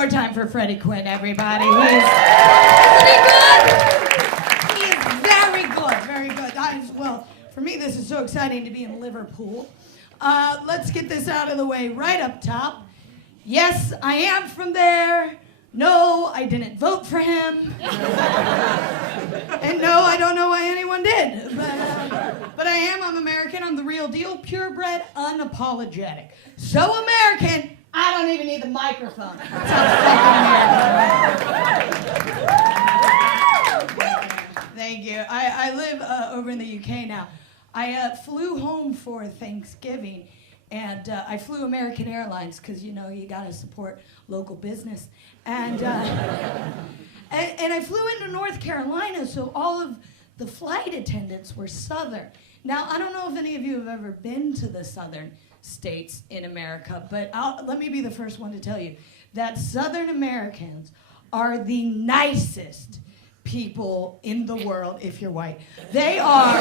more time for Freddie Quinn, everybody. Isn't he good? He is very good, very good. Well, for me, this is so exciting to be in Liverpool. Let's get this out of the way right up top. Yes, I am from there. No, I didn't vote for him. And no, I don't know why anyone did. But I'm American. I'm the real deal, purebred, unapologetic. So American, I don't even need the microphone. That's how fucking American. Thank you. I live over in the UK now. I flew home for Thanksgiving, and I flew American Airlines because, you know, you got to support local business. And I flew into North Carolina, so all of the flight attendants were Southern. Now, I don't know if any of you have ever been to the Southern states in America, but let me be the first one to tell you that Southern Americans are the nicest people in the world if you're white. They are.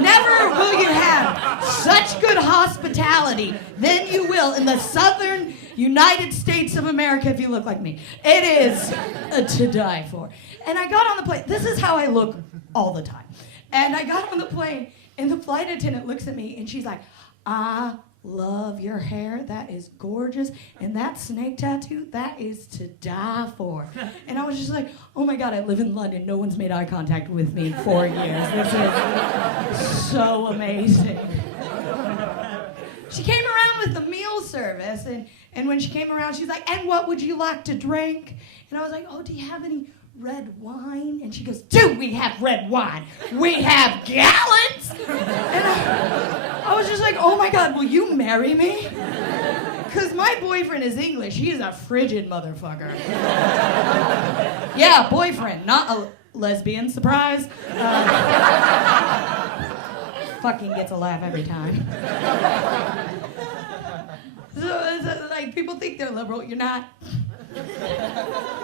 Never will you have such good hospitality than you will in the Southern United States of America if you look like me. It is to die for. And I got on the plane. This is how I look all the time. And I got on the plane, and the flight attendant looks at me, and she's like, I love your hair. That is gorgeous. And that snake tattoo, that is to die for. And I was just like, oh my God, I live in London. No one's made eye contact with me in 4 years. This is so amazing. She came around with the meal service, and when she came around, she's like, and what would you like to drink? And I was like, oh, do you have any red wine? And she goes, do we have red wine? We have gallons? And I was just like, oh my God, will you marry me? Because my boyfriend is English. He is a frigid motherfucker. Yeah, boyfriend, not a lesbian. Surprise. Fucking gets a laugh every time. So, like, people think they're liberal. You're not.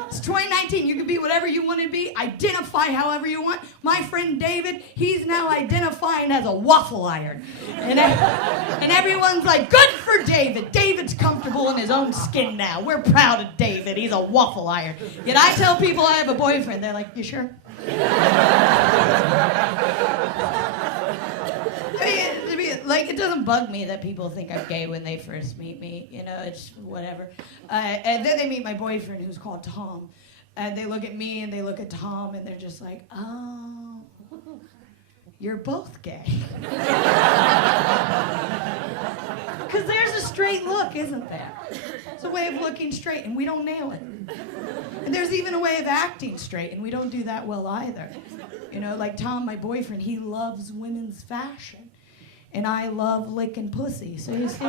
It's 2019. You can be whatever you want to be. Identify however you want. My friend David, he's now identifying as a waffle iron. And everyone's like, good for David. David's comfortable in his own skin now. We're proud of David. He's a waffle iron. Yet I tell people I have a boyfriend. They're like, you sure? Like, it doesn't bug me that people think I'm gay when they first meet me. You know, it's whatever. And then they meet my boyfriend, who's called Tom. And they look at me and they look at Tom and they're just like, oh, you're both gay. Because there's a straight look, isn't there? It's a way of looking straight, and we don't nail it. And there's even a way of acting straight, and we don't do that well either. You know, like Tom, my boyfriend, he loves women's fashion. And I love licking pussy, so you see?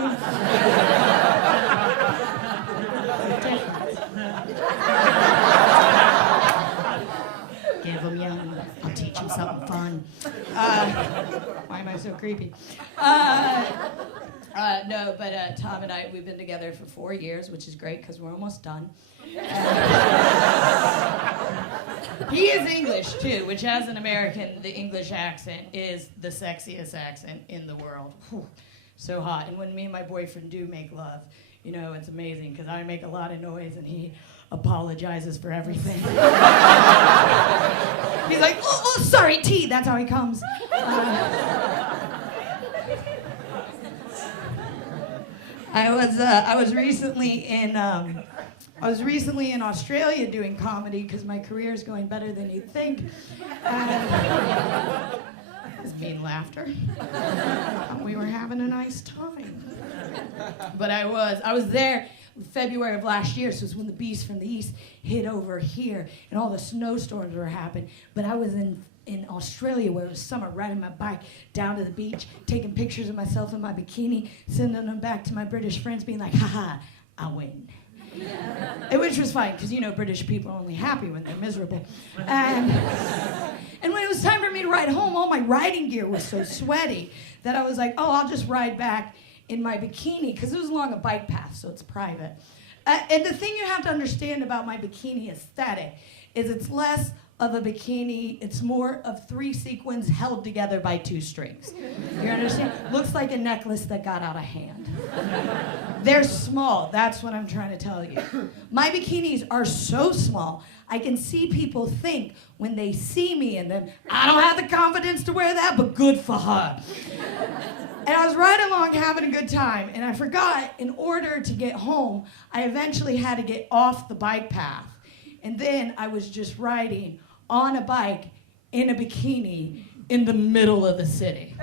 Give him young, I'll teach him something fun. Why am I so creepy? No, but Tom and I, we've been together for 4 years, which is great because we're almost done. He is English, too, which as an American, the English accent is the sexiest accent in the world. Whew, so hot. And when me and my boyfriend do make love, you know, it's amazing because I make a lot of noise and he apologizes for everything. He's like, oh, sorry, T. That's how he comes. I was recently in Australia doing comedy because my career is going better than you'd think. It's mean laughter. We were having a nice time. But I was there February of last year, so it's when the beast from the east hit over here and all the snowstorms were happening. But I was in Australia where it was summer, riding my bike down to the beach, taking pictures of myself in my bikini, sending them back to my British friends being like, haha, I win. Which was fine, because you know British people are only happy when they're miserable. And when it was time for me to ride home, all my riding gear was so sweaty that I was like, oh, I'll just ride back in my bikini, because it was along a bike path, so it's private. And the thing you have to understand about my bikini aesthetic is it's less of a bikini, it's more of 3 sequins held together by 2 strings. You understand? Looks like a necklace that got out of hand. They're small. That's what I'm trying to tell you. My bikinis are so small, I can see people think when they see me in them, I don't have the confidence to wear that, but good for her. And I was riding along having a good time, and I forgot, in order to get home, I eventually had to get off the bike path. And then I was just riding on a bike in a bikini in the middle of the city.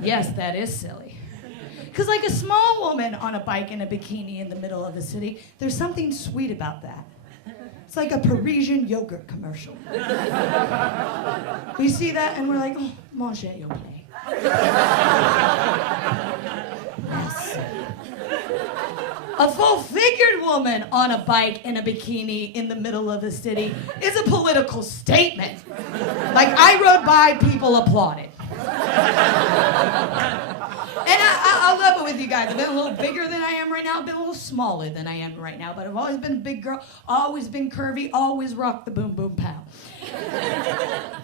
Yes, that is silly. Because like a small woman on a bike in a bikini in the middle of the city, there's something sweet about that. It's like a Parisian yogurt commercial. We see that and we're like, oh, manger your play. Yes. A full-figured woman on a bike in a bikini in the middle of the city is a political statement. Like, I rode by, people applauded. And I'll level with you guys. I've been a little bigger than I am right now. I've been a little smaller than I am right now. But I've always been a big girl, always been curvy, always rocked the boom boom pow.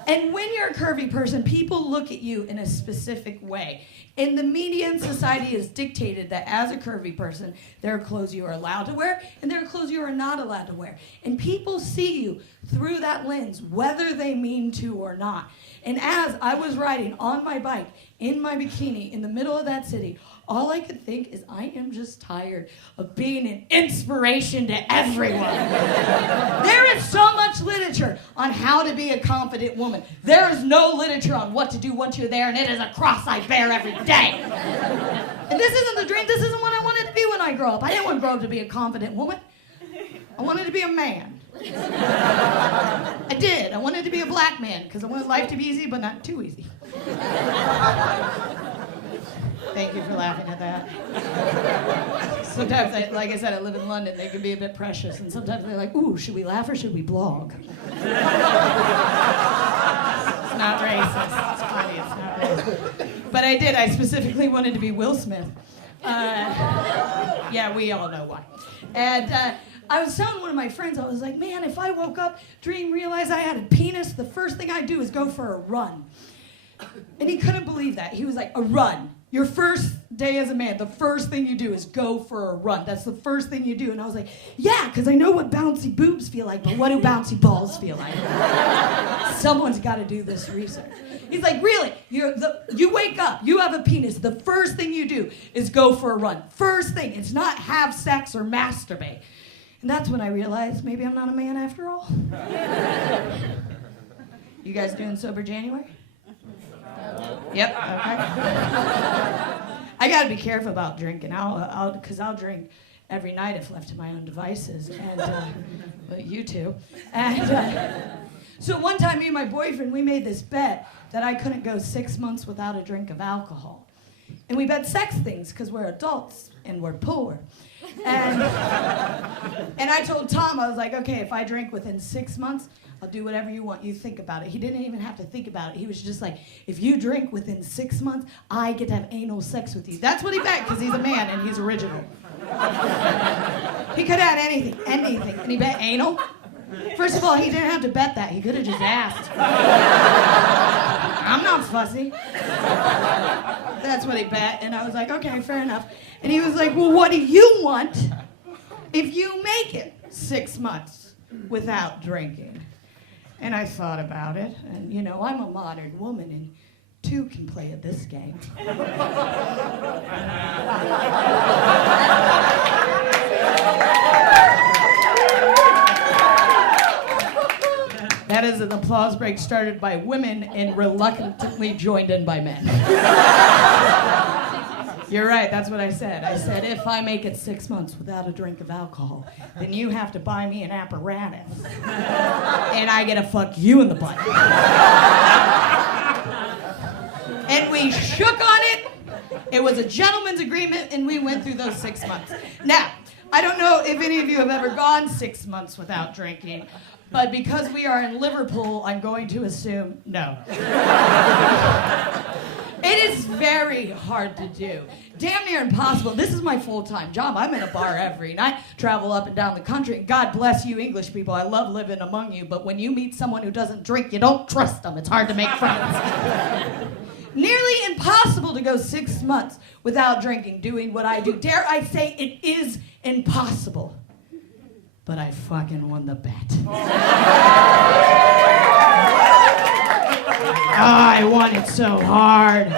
And when you're a curvy person, people look at you in a specific way. And the media and society has dictated that as a curvy person, there are clothes you are allowed to wear and there are clothes you are not allowed to wear. And people see you through that lens, whether they mean to or not. And as I was riding on my bike in my bikini in the middle of that city, all I could think is I am just tired of being an inspiration to everyone. There is so much literature on how to be a confident woman. There is no literature on what to do once you're there, and it is a cross I bear every day. And this isn't the dream. This isn't what I wanted to be when I grow up. I didn't want to grow up to be a confident woman. I wanted to be a man. I did. I wanted to be a black man because I wanted life to be easy, but not too easy. Thank you for laughing at that. Sometimes, like I said, I live in London. They can be a bit precious, and sometimes they're like, "Ooh, should we laugh or should we blog?" It's not racist. It's funny. It's not racist. But I did. I specifically wanted to be Will Smith. Yeah, we all know why. And I was telling one of my friends, I was like, man, if I woke up, realized I had a penis, the first thing I'd do is go for a run. And he couldn't believe that. He was like, a run. Your first day as a man, the first thing you do is go for a run. That's the first thing you do. And I was like, yeah, because I know what bouncy boobs feel like, but what do bouncy balls feel like? Someone's got to do this research. He's like, really? You wake up, you have a penis, the first thing you do is go for a run. First thing, it's not have sex or masturbate. And that's when I realized maybe I'm not a man after all. You guys doing Sober January? Yep, okay. I gotta be careful about drinking. Because I'll drink every night if left to my own devices. And well, you too. And so one time, me and my boyfriend, we made this bet that I couldn't go 6 months without a drink of alcohol. And we bet sex things because we're adults and we're poor. And I told Tom, I was like, okay, if I drink within 6 months, I'll do whatever you want. You think about it. He didn't even have to think about it. He was just like, if you drink within 6 months, I get to have anal sex with you. That's what he bet, because he's a man and he's original. He could have had anything. And he bet anal. First of all, he didn't have to bet that. He could have just asked. I'm not fussy. That's what he bet. And I was like, okay, fair enough. And he was like, well, what do you want if you make it 6 months without drinking? And I thought about it, and you know, I'm a modern woman, and two can play at this game. That is an applause break started by women and reluctantly joined in by men. You're right, that's what I said. I said, if I make it 6 months without a drink of alcohol, then you have to buy me an apparatus. And I get to fuck you in the butt. And we shook on it. It was a gentleman's agreement, and we went through those 6 months. Now, I don't know if any of you have ever gone 6 months without drinking, but because we are in Liverpool, I'm going to assume no. It is very hard to do. Damn near impossible. This is my full-time job. I'm in a bar every night, travel up and down the country. God bless you English people. I love living among you. But when you meet someone who doesn't drink, you don't trust them. It's hard to make friends. Nearly impossible to go 6 months without drinking, doing what I do. Dare I say it is impossible. But I fucking won the bet. I won it so hard.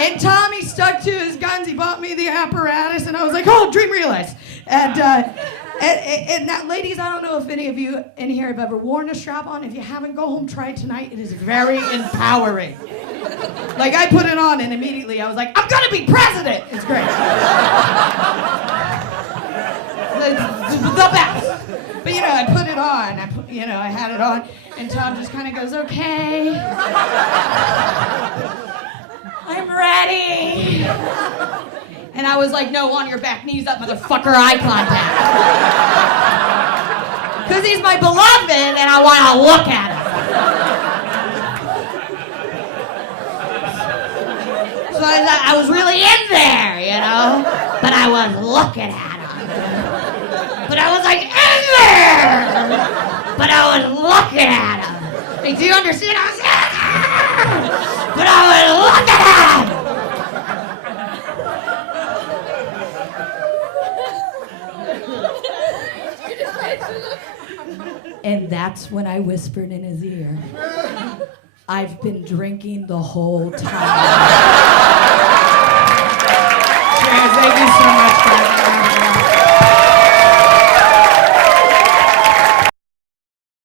And Tommy stuck to his guns. He bought me the apparatus, and I was like, oh, dream realized. And now, ladies, I don't know if any of you in here have ever worn a strap-on. If you haven't, go home, try it tonight. It is very empowering. Like, I put it on, and immediately I was like, I'm gonna be president! It's great. The best. But, I put it on. I had it on, and Tom just kind of goes, okay. I'm ready. And I was like, no, on your back, knees up, motherfucker, eye contact. Because he's my beloved, and I want to look at him. So I was really in there, but I was looking at him. But I was like, in there! But I was looking at him. Like, do you understand? I was in there! But I was looking at him! And that's when I whispered in his ear, I've been drinking the whole time.